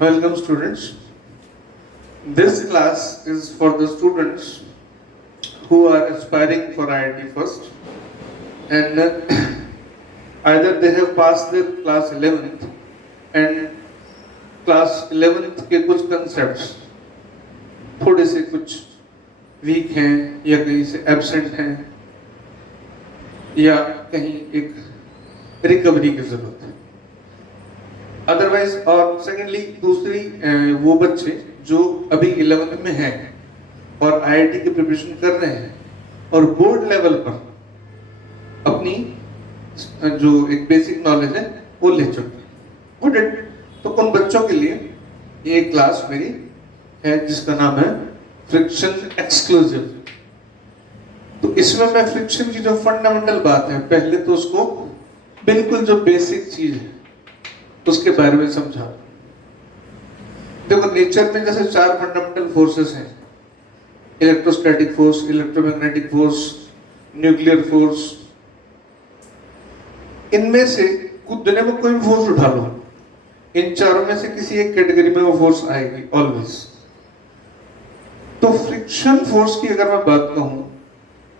Welcome students. This class is for the students who are aspiring for IIT first and either they have passed their class 11th and class 11th के कुछ concepts थोड़े से कुछ week हैं या कहीं से एब्सेंट हैं या कहीं एक रिकवरी की जरूरत है। अदरवाइज और सेकेंडली दूसरी वो बच्चे जो अभी 11th में हैं और आईआईटी की प्रिपरेशन कर रहे हैं और बोर्ड लेवल पर अपनी जो एक बेसिक नॉलेज है वो ले चुके हैं। Good it. तो उन बच्चों के लिए ये क्लास मेरी है जिसका नाम है फ्रिक्शन एक्सक्लूसिव। तो इसमें मैं फ्रिक्शन की जो फंडामेंटल बात है पहले तो उसको बिल्कुल जो बेसिक चीज है उसके बारे में समझा। देखो नेचर में जैसे चार फंडामेंटल फोर्सेस हैं, electrostatic force, electromagnetic force, nuclear force. इनमें से दुनिया में कोई भी फोर्स उठा लो, इन चारों में से किसी एक कैटेगरी में वो फोर्स आएगी ऑलवेज। तो फ्रिक्शन फोर्स की अगर मैं बात कहूं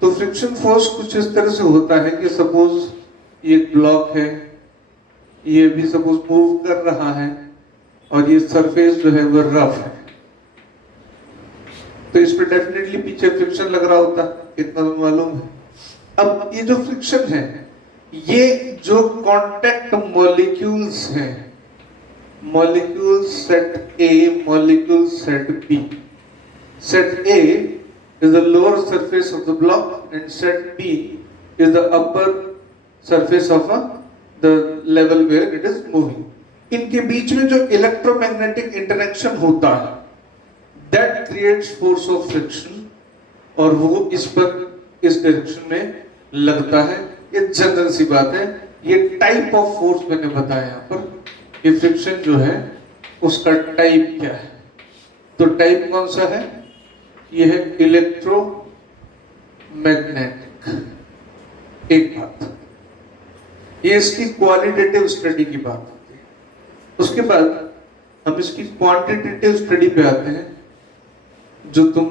तो फ्रिक्शन फोर्स कुछ इस तरह से होता है कि सपोज ये ब्लॉक है, ये भी सपोज मूव कर रहा है और ये सरफेस जो है वो रफ है, तो इस पे डेफिनेटली पीछे फ्रिक्शन लग रहा होता, इतना तो मालूम है। अब ये जो फ्रिक्शन है ये जो कांटेक्ट मॉलिक्यूल्स हैं, molecule set A, molecule set B. Set A is the lower surface of the block and set B is the upper surface of the level where it is moving. इनके बीच में जो electromagnetic interaction होता है that creates force of friction और वो इस पर इस डायरेक्शन में लगता है। ये जनरल सी बात है। ये टाइप ऑफ फोर्स मैंने बताया यहाँ पर। ये फ्रिक्शन जो है उसका टाइप क्या है, तो टाइप कौन सा है? ये है इलेक्ट्रोमैग्नेटिक। एक बात, ये इसकी क्वालिटेटिव स्टडी की बात होती है। उसके बाद हम इसकी क्वांटिटेटिव स्टडी पे आते हैं जो तुम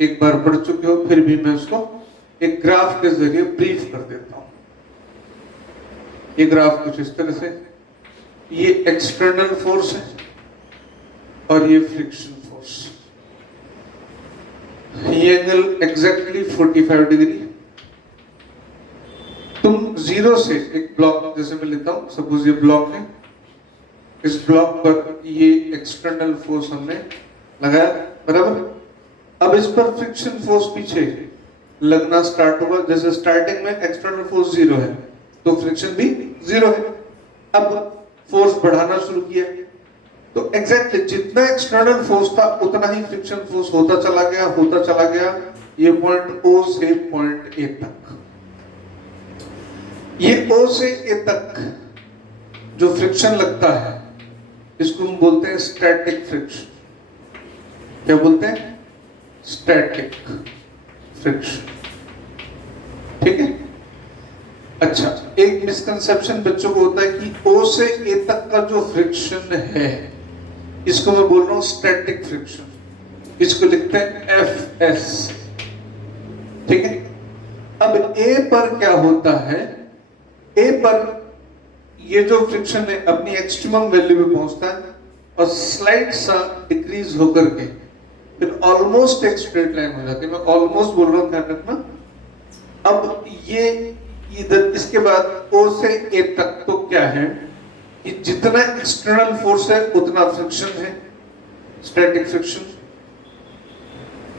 एक बार पढ़ चुके हो, फिर भी मैं उसको एक ग्राफ के जरिए ब्रीफ कर देता हूं। ये ग्राफ कुछ इस तरह से, ये एक्सटर्नल फोर्स है और ये फ्रिक्शन फोर्स। ये एंगल एग्जैक्टली 45 डिग्री। तुम जीरो से एक ब्लॉक जैसे मैं लेता हूं, सपोज ये ब्लॉक है, इस ब्लॉक पर ये एक्सटर्नल फोर्स हमने लगाया, बराबर। अब इस पर फ्रिक्शन फोर्स पीछे लगना स्टार्ट होगा। जैसे स्टार्टिंग में एक्सटर्नल फोर्स जीरो है तो फ्रिक्शन भी जीरो है। अब फोर्स बढ़ाना शुरू किया तो एग्जैक्टली जितना एक्सटर्नल फोर्स था उतना ही फ्रिक्शन फोर्स होता चला गया ये पॉइंट ओ से पॉइंट ए तक। ये ओ से ए तक जो फ्रिक्शन लगता है इसको हम बोलते हैं स्टैटिक फ्रिक्शन। क्या बोलते हैं? Static friction. ठीक है। अच्छा, एक मिसकंसेप्शन बच्चों को होता है कि ओ से ए तक का जो फ्रिक्शन है इसको मैं बोल रहा हूं स्टैटिक फ्रिक्शन। इसको लिखते हैं एफ एस। ठीक है। अब ए पर क्या होता है? ए पर ये जो फ्रिक्शन है अपनी एक्सट्रीमम वैल्यू पे पहुंचता है और स्लाइड सा डिक्रीज होकर के फिर ऑलमोस्ट एक स्ट्रेट लाइन हो जाती है। मैं ऑलमोस्ट बोल रहा हूं, ध्यान रखना। अब ये इधर इसके बाद ओ से ए तक तो क्या है कि जितना एक्सटर्नल फोर्स है उतना फ्रिक्शन है, स्टैटिक फ्रिक्शन।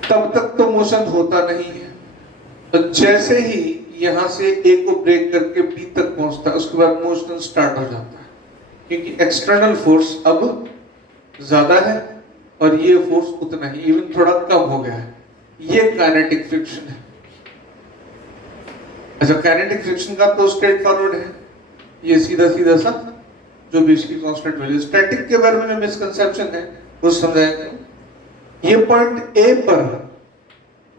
तब तक तो मोशन होता नहीं है। तो जैसे ही यहां से ए को ब्रेक करके बी तक पहुंचता है उसके बाद मोशन स्टार्ट हो जाता है, क्योंकि एक्सटर्नल फोर्स अब ज्यादा है और ये फोर्स उतना ही, इवन थोड़ा कम हो गया है। ये काइनेटिक फ्रिक्शन है। अच्छा, काइनेटिक फ्रिक्शन का तो स्ट्रेट फॉरवर्ड है, ये सीधा सीधा सा जो भी इसकी कांस्टेंट वैल्यू। स्टैटिक के बारे में जो मिसकंसेप्शन है वो समझाएंगे। ये पॉइंट ए पर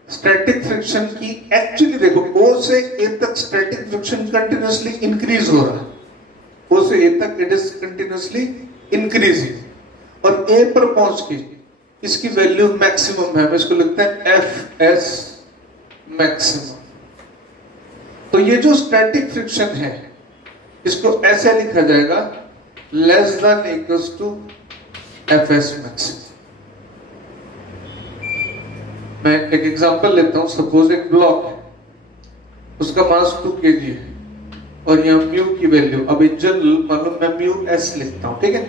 स्टैटिक फ्रिक्शन की एक्चुअली देखो ओ से ए तक स्टैटिक फ्रिक्शन कंटिन्यूअसली इंक्रीज हो रहा है। ओ से ए तक इट इज कंटिन्यूअसली इंक्रीजिंग और ए पर पहुंच के इसकी वैल्यू मैक्सिमम है, इसको लिखते हैं एफ एस मैक्सिमम। तो ये जो स्टैटिक फ्रिक्शन है इसको ऐसे लिखा जाएगा less than equals to F S maximum. मैं एक एग्जांपल लेता हूं, सपोज एक ब्लॉक है, उसका मास 2 kg है और यहाँ म्यू की वैल्यू, अब इन जनरल मालूम मैं म्यू एस लिखता हूं, ठीक है।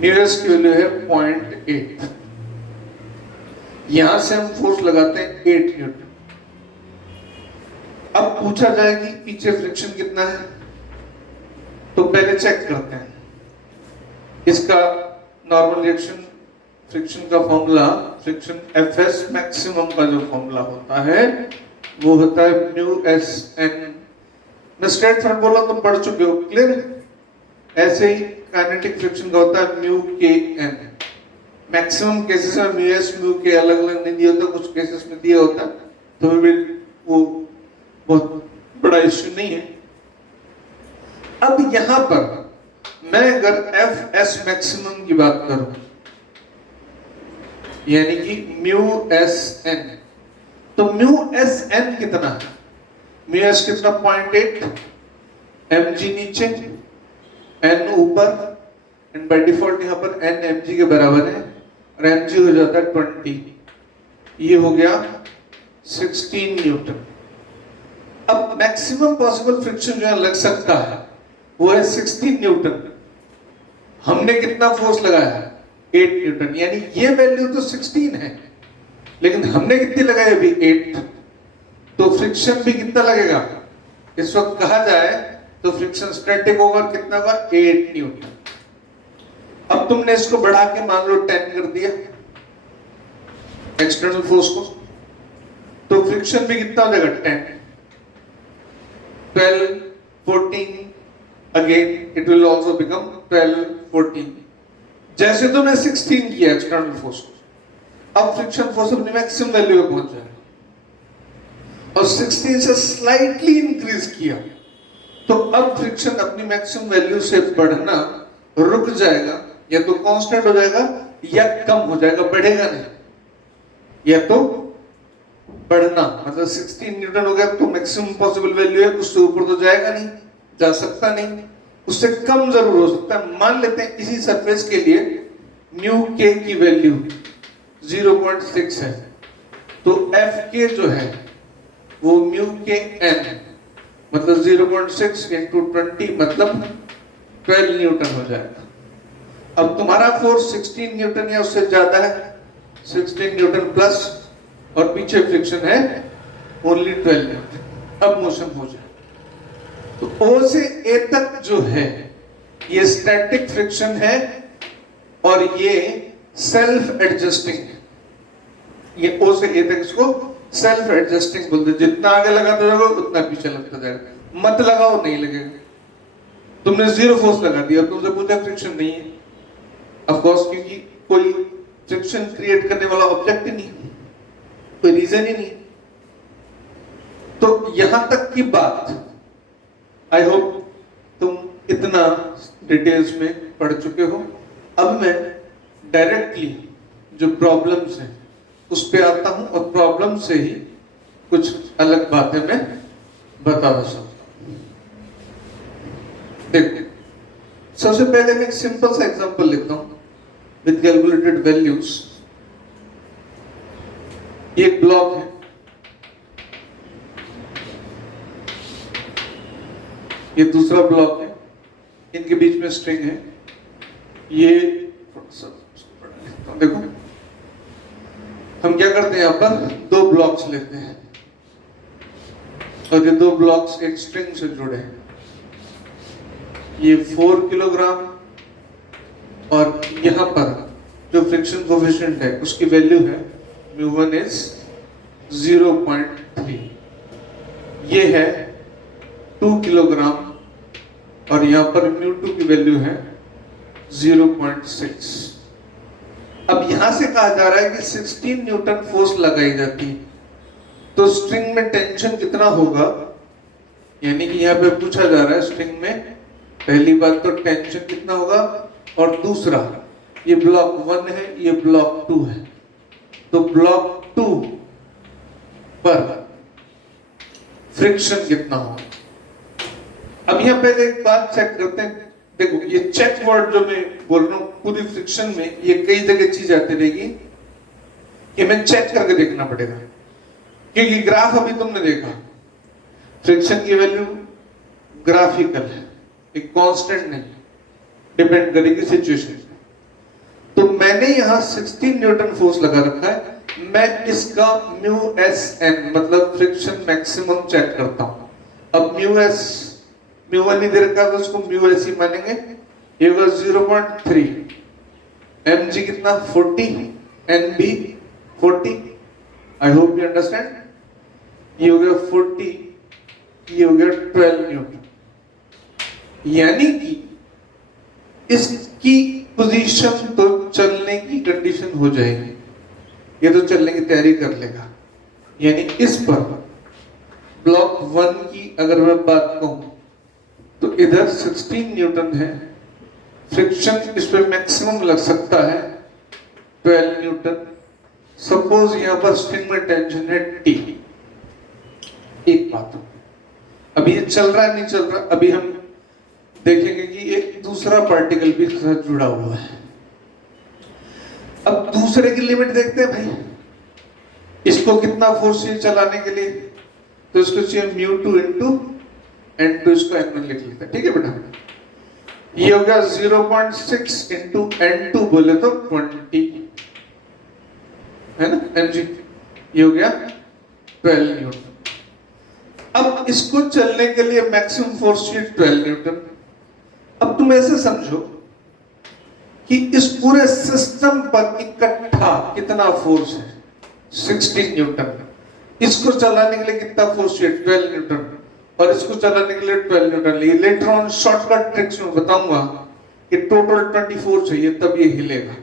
म्यू एस की वैल्यू है 0.8। यहां से हम फोर्स लगाते हैं 8 न्यूटन। अब पूछा जाए कि पीछे फ्रिक्शन कितना है, तो पहले चेक करते हैं इसका नॉर्मल रिएक्शन फ्रिक्शन का formula, friction F S maximum का जो फॉर्मूला होता है वो होता है म्यू एस एन। मैं स्ट्रेट फॉरवर्ड बोला तुम पढ़ चुके हो, क्लियर। ऐसे ही काइनेटिक फ्रिक्शन का होता है म्यू के एन। मैक्सिमम केसेस में म्यू एस म्यू के अलग अलग नहीं दिया होता, कुछ केसेस में दिया होता, तो वो बहुत बड़ा इश्यू नहीं है। अब यहां पर मैं अगर एफ एस मैक्सिमम की बात करूं, यानी कि म्यू एस एन, तो म्यू एस एन कितना है? म्यू एस कितना? 0.8, एम जी नीचे एन ऊपर, एंड बाय डिफॉल्ट यहां पर एन एम जी के बराबर है और एम जी हो जाता है 20। ये हो गया 16 न्यूटन। अब मैक्सिमम पॉसिबल फ्रिक्शन जो लग सकता है वो है 16 न्यूटन। हमने कितना फोर्स लगाया है? 8 न्यूटन, यानी ये वैल्यू तो 16 है लेकिन हमने कितनी लगाई अभी? 8। तो फ्रिक्शन भी कितना लगेगा? इस वक्त कहा जाए तो फ्रिक्शन स्टैटिक होगा, कितना होगा? 8 न्यूटन। अब तुमने इसको बढ़ा के मान लो 10 कर दिया एक्सटर्नल फोर्स को, तो फ्रिक्शन भी कितना हो जाएगा? 10, 12, 14, again it will also become 12, 14। जैसे तुमने 16 किया एक्सटर्नल फोर्स को, अब फ्रिक्शन फोर्स अपनी मैक्सिमम वैल्यू पे पहुंच जाएगा और 16 से स्लाइटली इंक्रीज किया तो अब फ्रिक्शन अपनी मैक्सिमम वैल्यू से बढ़ना रुक जाएगा, या तो कांस्टेंट हो जाएगा या कम हो जाएगा, बढ़ेगा नहीं। या तो बढ़ना मतलब 16 न्यूटन हो गया तो मैक्सिमम पॉसिबल वैल्यू है, उससे ऊपर तो जाएगा नहीं, जा सकता नहीं, उससे कम जरूर हो सकता है। मान लेते हैं इसी सरफेस के लिए म्यू के की वैल्यू 0.6 है, तो एफ के जो है वो म्यू के एन मतलब 0.6 इंटू 20 मतलब 12 न्यूटन हो जाएगा। अब तुम्हारा फोर्स 16 न्यूटन या उससे ज्यादा है, 16 न्यूटन प्लस, और पीछे फ्रिक्शन है ओनली 12 न्यूटन। अब मोशन हो जाए तो O से A तक जो है ये स्टैटिक फ्रिक्शन है और ये सेल्फ एडजस्टिंग है। ये O से A तक इसको सेल्फ एडजस्टिंग बोलते हैं। जितना आगे लगाते जाओगे उतना पीछे लगता जाएगा। मत लगाओ, नहीं लगेगा। तुमने 0 फोर्स लगा दिया, तुमसे पूछा फ्रिक्शन नहीं है, ऑफ कोर्स, क्योंकि कोई फ्रिक्शन क्रिएट करने वाला ऑब्जेक्ट ही नहीं, कोई रीजन ही नहीं। तो यहां तक की बात आई होप तुम इतना डिटेल्स में पढ़ चुके हो। अब मैं डायरेक्टली जो प्रॉब्लम्स हैं उस पे आता हूं और प्रॉब्लम से ही कुछ अलग बातें मैं बता सकता हूं। देखो, सबसे पहले मैं एक सिंपल सा एग्जांपल लेता हूं विद कैलकुलेटेड वैल्यूज। ये एक ब्लॉक है, ये दूसरा ब्लॉक है, इनके बीच में स्ट्रिंग है। ये देखो, हम क्या करते हैं, यहाँ पर 2 ब्लॉक्स लेते हैं और ये 2 ब्लॉक्स एक स्ट्रिंग से जुड़े हैं। ये 4 किलोग्राम और यहाँ पर जो फ्रिक्शन कोएफिशिएंट है उसकी वैल्यू है μ1 इज 0.3। ये है 2 किलोग्राम और यहाँ पर μ2 की वैल्यू है 0.6। अब यहां से कहा जा रहा है कि 16 न्यूटन फोर्स लगाई जाती है, तो स्ट्रिंग में टेंशन कितना होगा, यानी कि यहाँ पे पूछा जा रहा है स्ट्रिंग में पहली बात तो टेंशन कितना होगा और दूसरा ये ब्लॉक 1 है, ये ब्लॉक 2 है। तो ब्लॉक 2 पर फ्रिक्शन कितना हो। अब यहां पहले एक बात चेक करते हैं। देखो ये चेक वर्ड जो मैं बोल रहा हूं पूरी फ्रिक्शन में ये कई जगह चीज आती रहेगी कि हमें चेक करके देखना पड़ेगा, क्योंकि ग्राफ अभी तुमने देखा फ्रिक्शन की वैल्यू ग्राफिकल है, एक कांस्टेंट नहीं, डिपेंड करेगी सिचुएशन पे। तो मैंने यहां 16 न्यूटन फोर्स लगा रखा है, मैं इसका म्यू एस एन मतलब फ्रिक्शन मैक्सिमम चेक करता हूं। अब म्यू वन ही दे रखा है तो उसको म्यू एस ही मानेंगे। ये होगा 0.3, एम जी कितना 40, N B 40। I hope you understand. ये हो गया 40, ये हो गया 12 न्यूटन। यानी कि इसकी पोजीशन तो चलने की कंडीशन हो जाएगी, ये तो चलने की तैयारी कर लेगा। यानी इस पर ब्लॉक 1 की अगर मैं बात कहूं तो इधर 16 न्यूटन है, फ्रिक्शन इस पे मैक्सिमम लग सकता है 12 न्यूटन। सपोज यहां पर स्ट्रिंग में टेंशन है टी। एक बात, अभी ये चल रहा है नहीं चल रहा, अभी हम देखेंगे कि एक दूसरा पार्टिकल भी इसके साथ जुड़ा हुआ है। अब दूसरे की लिमिट देखते हैं भाई, इसको कितना फोर्स चाहिए चलाने के लिए, तो इसको चाहिए म्यू 2 इंटू एन 2, इसको एन 1 लिख लेते हैं। ठीक है बेटा, ये हो गया 0.6 इंटू एन 2 बोले तो 20 है ना एम जी। ये हो गया 12 न्यूटन। अब इसको चलने के लिए मैक्सिमम फोर्स चाहिए 12 न्यूटन। अब तुम ऐसे समझो कि इस पूरे सिस्टम पर इकट्ठा कितना फोर्स है 16 न्यूटन। इसको चलाने के लिए कितना फोर्स चाहिए 12 न्यूटन, और इसको चलाने के लिए 12 Newton. Later on shortcut tricks में बताऊंगा कि टोटल 24 चाहिए तब ये हिलेगा।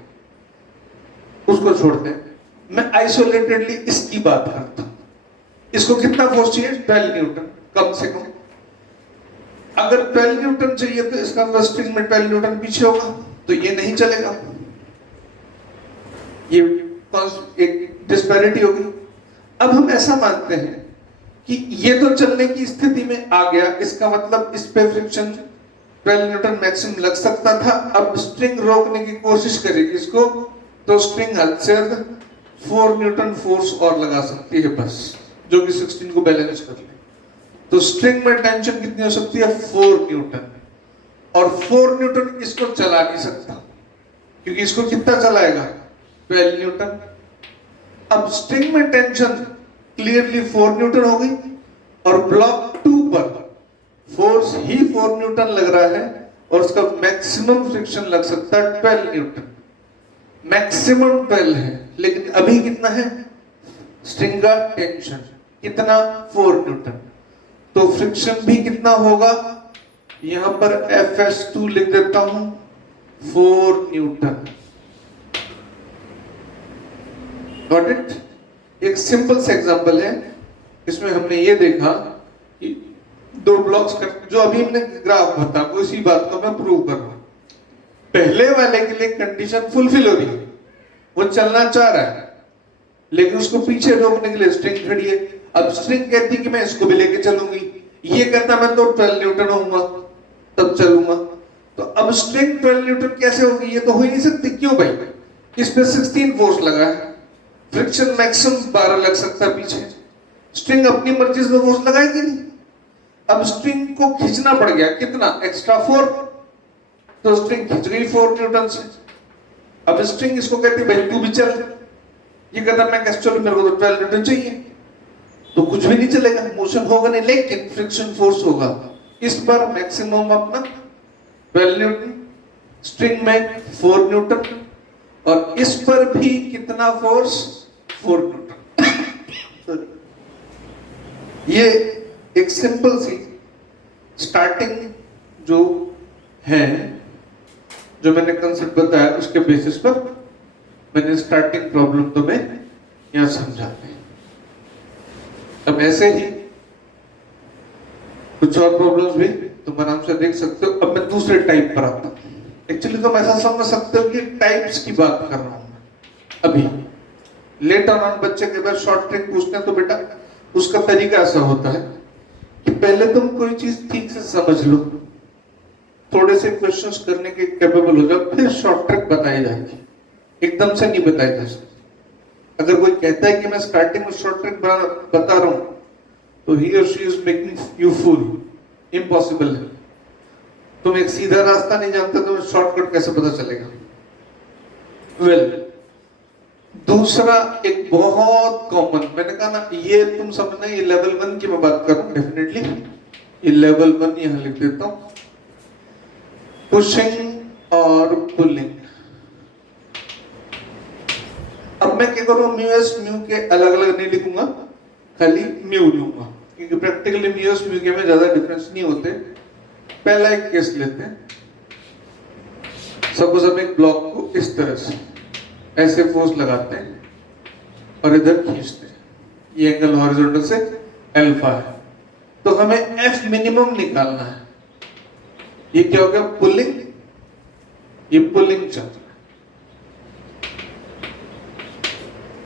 उसको छोड़ते हैं, मैं आइसोलेटेडली इसकी बात करता हूं। इसको कितना फोर्स चाहिए 12 न्यूटन कम से कम। अगर 12 न्यूटन चाहिए तो इसका मतलब स्ट्रिंग में 12 न्यूटन पीछे होगा, तो ये नहीं चलेगा, ये एक डिस्पैरिटी होगी। अब हम ऐसा मानते हैं कि ये तो चलने की स्थिति में आ गया, इसका मतलब इस पे फ्रिक्शन 12 न्यूटन मैक्सिमम लग सकता था। अब स्ट्रिंग रोकने की कोशिश करेगी इसको, तो स्ट्रिंग हद से हद 4 न्यूटन फोर्स और लगा सकती है बस, जो कि 16 को बैलेंस कर ले। तो स्ट्रिंग में टेंशन कितनी हो सकती है 4 न्यूटन, और 4 न्यूटन इसको चला नहीं सकता, क्योंकि इसको कितना चलाएगा 12 न्यूटन। अब स्ट्रिंग में टेंशन क्लियरली 4 न्यूटन हो गई, और ब्लॉक 2 पर फोर्स ही 4 न्यूटन लग रहा है, और उसका मैक्सिमम फ्रिक्शन लग सकता है 12 न्यूटन। मैक्सिमम 12 है, लेकिन अभी कितना है स्ट्रिंग का टेंशन कितना 4 न्यूटन। तो फ्रिक्शन भी कितना होगा, यहां पर Fs2 लिख देता हूं 4 न्यूटन। Got it. एक सिंपल सा एग्जांपल है, इसमें हमने ये देखा कि दो ब्लॉक्स कर, जो अभी हमने ग्राफ बता उसी बात को मैं प्रूव कर रहा हूं। पहले वाले के लिए कंडीशन फुलफिल हो रही है, वो चलना चाह रहा है, लेकिन उसको पीछे रोकने के लिए स्ट्रिंग खड़ी है। अब स्ट्रिंग कहती कि मैं इसको भी लेके चलूंगी, ये कहता मैं तो 12 न्यूटन होऊंगा तब चलूंगा। तो अब स्ट्रिंग 12 न्यूटन कैसे होगी, ये तो हो ही नहीं सकती। क्यों भाई, इस पे 16 फोर्स लगा है, फ्रिक्शन मैक्सिमम 12 लग सकता है पीछे, स्ट्रिंग अपनी मर्जी से फोर्स लगाएगी नहीं। अब स्ट्रिंग को खींचना पड़ गया कितना एक्स्ट्रा 4, तो स्ट्रिंग खींच गई 4 न्यूटन से। अब स्ट्रिंग इसको कहती है भाई तू भी चल, ये कहता मैं कैसे चलूं, मेरे को तो 12 न्यूटन चाहिए, तो कुछ भी नहीं चलेगा, मोशन होगा नहीं, लेकिन फ्रिक्शन फोर्स होगा। इस पर मैक्सिमम अपना 12 न्यूटन, स्ट्रिंग में 4 न्यूटन, और इस पर भी कितना फोर्स 4 न्यूटन। ये एक सिंपल सी स्टार्टिंग जो है, जो मैंने कंसेप्ट बताया उसके बेसिस पर मैंने स्टार्टिंग प्रॉब्लम तुम्हें यहां समझा दी। अब ऐसे ही कुछ और प्रॉब्लम्स भी तुम आराम से देख सकते हो। अब मैं दूसरे टाइप पर आता हूं। एक्चुअली तुम ऐसा समझ सकते हो कि टाइप्स की बात कर रहा हूं मैं अभी। लेटर ऑन बच्चे के बाद शॉर्ट ट्रिक पूछते हैं तो बेटा उसका तरीका ऐसा होता है कि पहले तुम कोई चीज ठीक से समझ लो, थोड़े से क्वेश्चंस करने के कैपेबल हो जाओ, फिर शॉर्ट ट्रिक बताई जाती है, एकदम से नहीं बताई जा सकती। अगर कोई कहता है कि मैं स्टार्टिंग में शॉर्ट ट्रिक बता रहा हूं तो ही और she is making you fool, impossible है। तुम एक सीधा रास्ता नहीं जानते तो शॉर्टकट कैसे पता चलेगा? वेल, दूसरा एक बहुत कॉमन, मैंने कहा ना ये तुम समझना, ये लेवल 1 की मैं बात कर रहा हूं डेफिनेटली, ये लेवल 1 यहां लिख देता हूं, पुशिंग और पुलिंग। अब मैं क्या करूं, म्यू एस म्यू के अलग अलग नहीं लिखूंगा, खाली म्यू लूंगा, क्योंकि प्रैक्टिकली म्यू एस म्यू के में ज्यादा डिफरेंस नहीं होते। पहला एक केस लेते हैं, सपोज हम एक ब्लॉक को इस तरह से ऐसे फोर्स लगाते हैं और इधर खींचते हैं, ये एंगल हॉरिजॉन्टल से अल्फा है, तो हमें एफ मिनिमम निकालना है। ये क्या हो गया? पुलिंग, ये पुलिंग चल रहा है।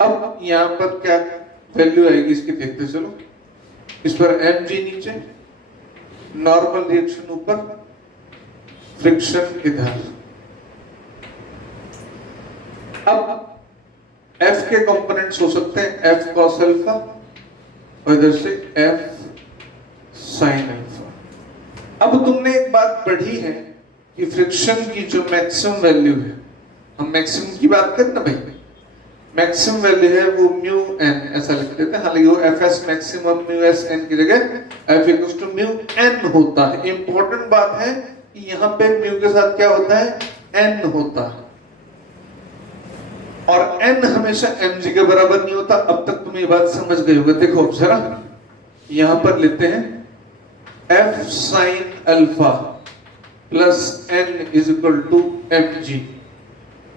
अब यहां पर क्या वैल्यू आएगी इसकी देखते चलो। इस पर एम जी नीचे, नॉर्मल रिएक्शन ऊपर, फ्रिक्शन इधर। अब F के कंपोनेंट्स हो सकते हैं F cos अल्फा और इधर से F sin अल्फा। अब तुमने एक बात पढ़ी है कि फ्रिक्शन की जो मैक्सिमम वैल्यू है, हम मैक्सिमम की बात करें ना भाई, मैक्सिमम वैल्यू है वो म्यू एन ऐसा लिख देते हैं, हालांकि वो F S maximum mu S N की जगह F equals to mu N होता है। इंपॉर्टेंट बात है कि यहाँ पे म्यू के साथ क्या होता है? एन होता है, और एन हमेशा एम जी के बराबर नहीं होता। अब तक तुम ये बात समझ गए होगे। देखो जरा यहां पर लेते हैं F sine alpha plus N is equal to M G,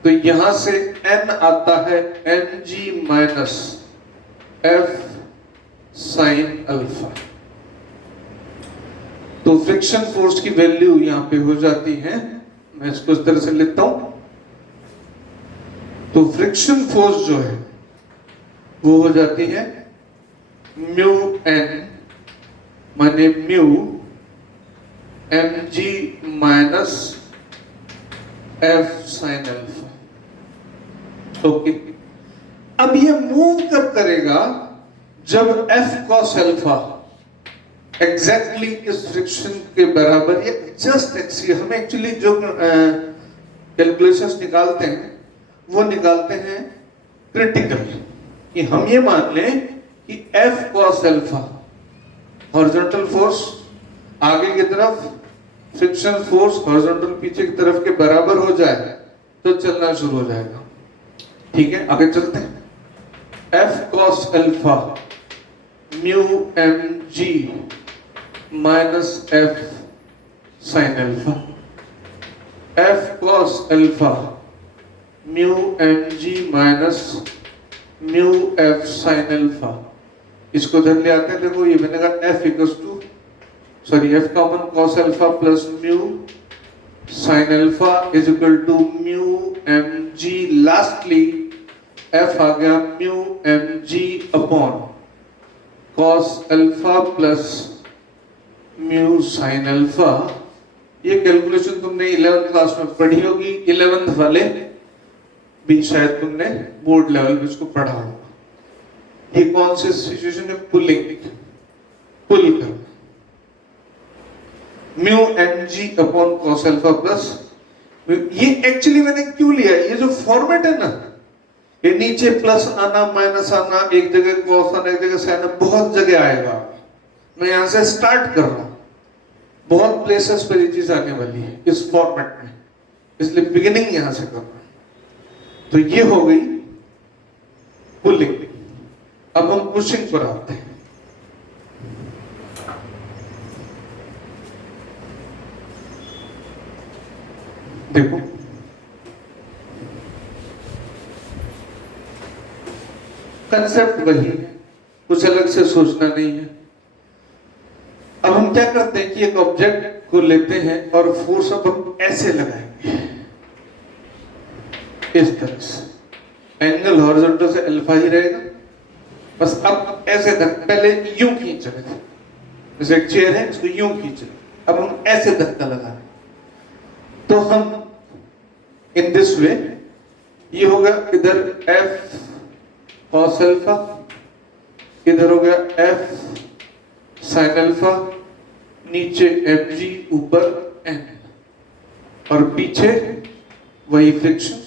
तो यहां से n आता है M G minus F sine alpha. तो फ्रिक्शन फोर्स की वैल्यू यहां पे हो जाती है, मैं इसको इस तरह से लेता हूं, तो फ्रिक्शन फोर्स जो है वो हो जाती है म्यू एन माने mu M G minus F sine alpha. Okay, अब ये मूव कब करेगा? जब एफ कॉस अल्फा एग्जैक्टली इस फ्रिक्शन के बराबर या जस्ट एक्सी, हमें एक्चुअली जो कैलकुलेशंस निकालते हैं वो निकालते हैं क्रिटिकल, कि हम ये मान लें कि F cos alpha horizontal force आगे की तरफ, फ्रिक्शन फोर्स हॉरिजॉन्टल पीछे की तरफ के बराबर हो जाए तो चलना शुरू हो जाएगा। ठीक है, आगे चलते हैं। F cos alpha mu M G minus F sine alpha, F cos alpha mu M G minus mu F sine alpha. इसको इधर ले आते हैं, देखो ये मैंने कहा F equals to F common cos alpha plus mu sine alpha is equal to mu M G, lastly F आ गया mu M G upon cos alpha plus mu sine alpha. ये कैलकुलेशन तुमने 11th क्लास में पढ़ी होगी, 11th वाले भी शायद तुमने बोर्ड लेवल पे इसको पढ़ा होगा। ये कौन सी सिचुएशन है? पुलिंग, पुल कर mu M G upon cos alpha plus. ये एक्चुअली मैंने क्यों लिया, ये जो फॉर्मेट है ना, ये नीचे प्लस आना माइनस आना, एक जगह कॉस आना एक जगह साइन आना, बहुत जगह आएगा। मैं यहां से स्टार्ट कर रहा हूं, बहुत प्लेसेस पर ये चीज आने वाली है इस फॉर्मेट में, इसलिए बिगिनिंग यहां से कर रहा हूं। तो ये हो गई पुलिंग। अब हम पुशिंग पर आते हैं। देखो कंसेप्ट वही है, कुछ अलग से सोचना नहीं है। अब हम क्या करते हैं कि एक ऑब्जेक्ट को लेते हैं और फोर्स अब हम ऐसे लगाएंगे, इस तरह से एंगल हॉरिजॉन्टल से अल्फा ही रहेगा। बस अब ऐसे पहले यूं खींच रहे थे, जैसे एक चेयर है इसको यूं खींच रहे, अब हम ऐसे धक्का लगा रहे, तो हम इन दिस वे, ये होगा इधर एफ कॉस अल्फा, इधर हो गया एफ साइन अल्फा, नीचे एफ जी, ऊपर एन, और पीछे वही फ्रिक्शन।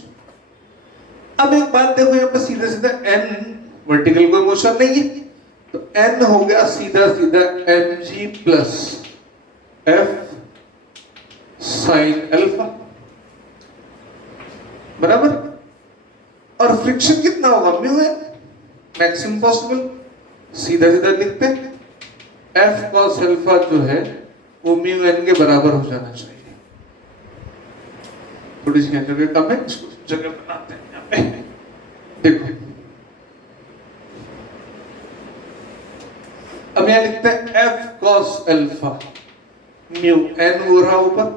अब एक बात देखो, यहाँ पर सीधा सीधा एन वर्टिकल कोई मोशन नहीं है, तो एन हो गया सीधा सीधा M G plus F sine alpha, बराबर। और फ्रिक्शन कितना होगा, म्यू है, मैक्सिमम पॉसिबल, सीधा सीधा लिखते हैं एफ कॉस अल्फा जो है वो म्यू एन के बराबर हो जाना चाहिए। थोड़ी सी जगह कम है, इसको जगह बनाते हैं यहाँ पे। देखो अब यहां लिखते हैं F cos alpha, mu N हो रहा ऊपर,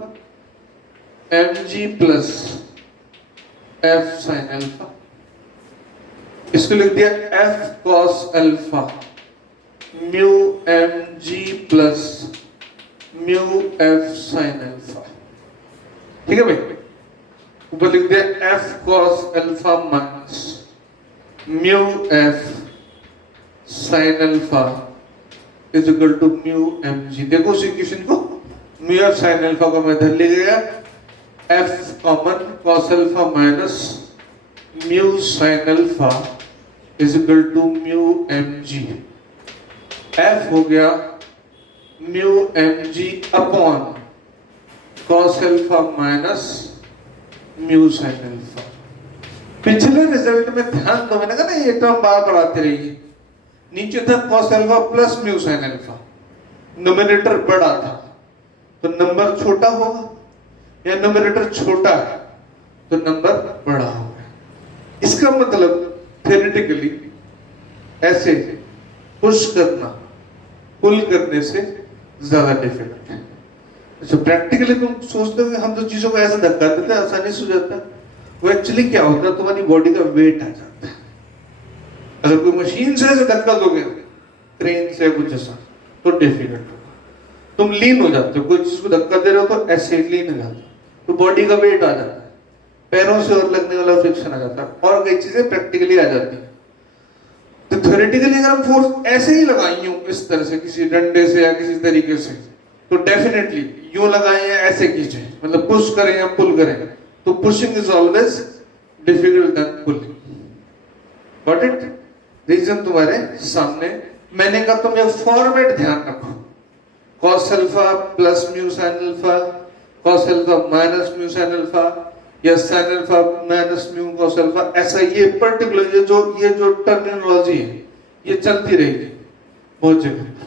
M G plus F sine alpha, इसको लिख दिया F cos alpha mu M G plus mu F sine alpha. ठीक है भाई, ऊपर लिख दिया F cos alpha minus mu F sine alpha is equal to mu M G. देखो उस इक्वेशन को, म्यू एफ साइन अल्फा को मैं इधर ले गया, F common cos alpha minus mu sine alpha is equal to mu M G. F हो गया mu M G upon cos alpha minus mu sine alpha. पिछले रिजल्ट में ध्यान दो, मैंने कहा ना ये टर्म बार बार आती रहेगी। नीचे था cos alpha plus mu sine alpha, numerator बड़ा था तो नंबर छोटा होगा, या न्यूमरेटर छोटा है तो नंबर बड़ा होगा। इसका मतलब थ्योरेटिकली ऐसे पुश करना पुल करने से ज्यादा डिफिकल्ट है। अच्छा प्रैक्टिकली तुम सोचते हो कि हम तो चीजों को ऐसे धक्का देते हैं आसानी से हो जाता है, वो एक्चुअली क्या होता है, तुम्हारी बॉडी का वेट आ जाता है। अगर कोई मशीन से ऐसे धक्का दोगे, क्रेन से कुछ ऐसा, तो डिफिकल्ट होगा। तुम लीन हो जाते हो, कोई चीज को धक्का दे रहे हो तो ऐसे लीन हो जाता है, तो बॉडी का वेट आ जाता है, पैरों से और लगने वाला फ्रिक्शन आ जाता है, और कई चीजें प्रैक्टिकली आ जाती है। तो थ्योरेटिकली अगर हम फोर्स ऐसे ही लगाई हूं इस तरह से किसी डंडे से या किसी तरीके से, तो डेफिनेटली यूं लगाएं या ऐसे कीजिए, मतलब पुश करें या पुल करें, तो pushing is always difficult than pulling. Got it? Reason तुम्हारे सामने। मैंने कहा तुम ये फॉर्मेट ध्यान रखो, cos alpha plus mu sine alpha, cos alpha minus mu sine alpha, या sin alpha minus mu cos alpha, ऐसा ये पर्टिकुलर ये जो टर्मिनोलॉजी है ये चलती रहेगी बहुत जगह।